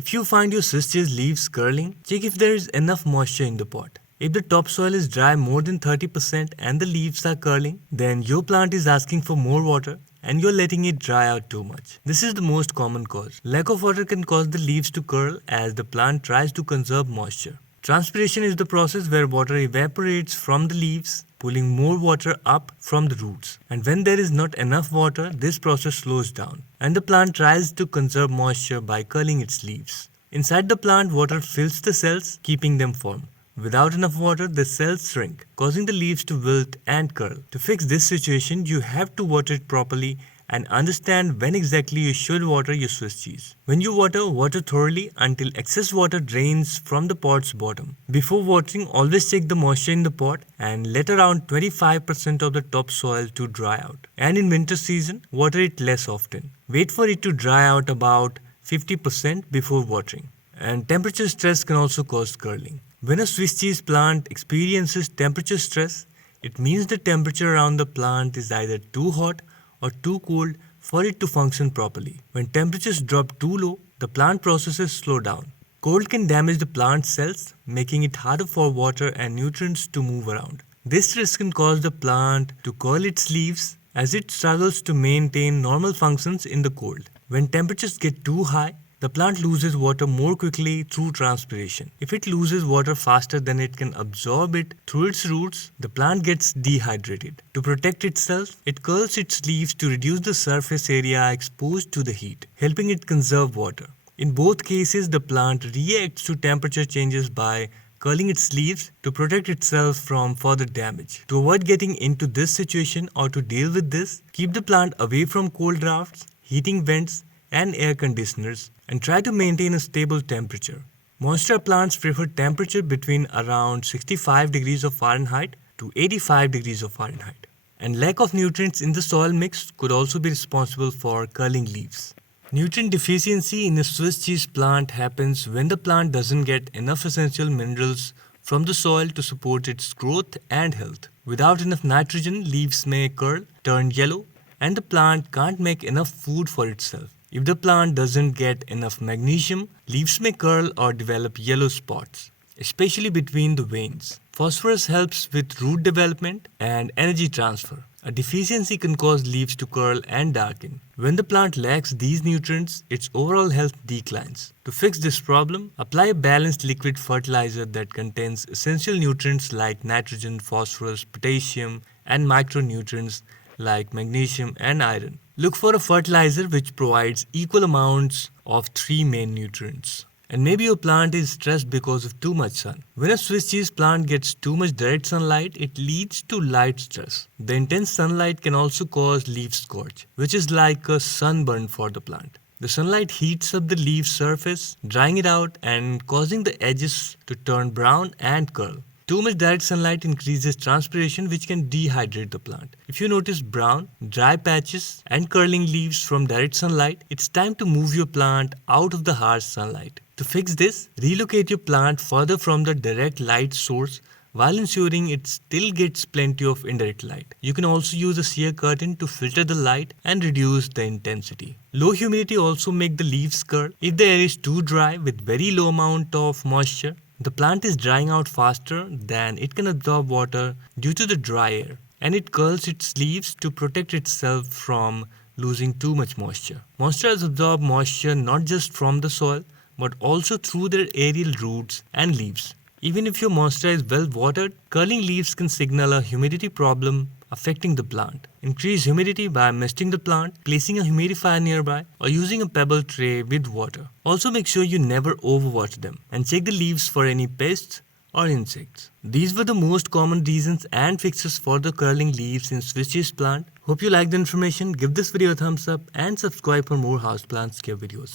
If you find your Swiss cheese leaves curling, check if there is enough moisture in the pot. If the topsoil is dry more than 30% and the leaves are curling, then your plant is asking for more water and you're letting it dry out too much. This is the most common cause. Lack of water can cause the leaves to curl as the plant tries to conserve moisture. Transpiration is the process where water evaporates from the leaves, pulling more water up from the roots. And when there is not enough water, this process slows down, and the plant tries to conserve moisture by curling its leaves. Inside the plant, water fills the cells, keeping them firm. Without enough water, the cells shrink, causing the leaves to wilt and curl. To fix this situation, you have to water it properly and understand when exactly you should water your Swiss cheese. When you water, water thoroughly until excess water drains from the pot's bottom. Before watering, always check the moisture in the pot and let around 25% of the topsoil to dry out. And in winter season, water it less often. Wait for it to dry out about 50% before watering. And temperature stress can also cause curling. When a Swiss cheese plant experiences temperature stress, it means the temperature around the plant is either too hot or too cold for it to function properly. When temperatures drop too low, the plant processes slow down. Cold can damage the plant cells, making it harder for water and nutrients to move around. This risk can cause the plant to curl its leaves as it struggles to maintain normal functions in the cold. When temperatures get too high, the plant loses water more quickly through transpiration. If it loses water faster than it can absorb it through its roots, the plant gets dehydrated. To protect itself, it curls its leaves to reduce the surface area exposed to the heat, helping it conserve water. In both cases, the plant reacts to temperature changes by curling its leaves to protect itself from further damage. To avoid getting into this situation or to deal with this, keep the plant away from cold drafts, heating vents, and air conditioners, and try to maintain a stable temperature. Moisture plants prefer temperature between around 65 degrees of Fahrenheit to 85 degrees of Fahrenheit. And lack of nutrients in the soil mix could also be responsible for curling leaves. Nutrient deficiency in a Swiss cheese plant happens when the plant doesn't get enough essential minerals from the soil to support its growth and health. Without enough nitrogen, leaves may curl, turn yellow, and the plant can't make enough food for itself. If the plant doesn't get enough magnesium, leaves may curl or develop yellow spots, especially between the veins. Phosphorus helps with root development and energy transfer. A deficiency can cause leaves to curl and darken. When the plant lacks these nutrients, its overall health declines. To fix this problem, apply a balanced liquid fertilizer that contains essential nutrients like nitrogen, phosphorus, potassium, and micronutrients like magnesium and iron. Look for a fertilizer which provides equal amounts of three main nutrients. And maybe your plant is stressed because of too much sun. When a Swiss cheese plant gets too much direct sunlight, it leads to light stress. The intense sunlight can also cause leaf scorch, which is like a sunburn for the plant. The sunlight heats up the leaf surface, drying it out and causing the edges to turn brown and curl. Too much direct sunlight increases transpiration, which can dehydrate the plant. If you notice brown, dry patches and curling leaves from direct sunlight, it's time to move your plant out of the harsh sunlight. To fix this, relocate your plant further from the direct light source while ensuring it still gets plenty of indirect light. You can also use a sheer curtain to filter the light and reduce the intensity. Low humidity also makes the leaves curl. If the air is too dry with very low amount of moisture, the plant is drying out faster than it can absorb water due to the dry air, and it curls its leaves to protect itself from losing too much moisture. Monsters absorb moisture not just from the soil, but also through their aerial roots and leaves. Even if your monster is well watered, curling leaves can signal a humidity problem affecting the plant. Increase humidity by misting the plant, placing a humidifier nearby, or using a pebble tray with water. Also make sure you never overwater them and check the leaves for any pests or insects. These were the most common reasons and fixes for the curling leaves in Swiss cheese plant. Hope you liked the information. Give this video a thumbs up and subscribe for more houseplants care videos.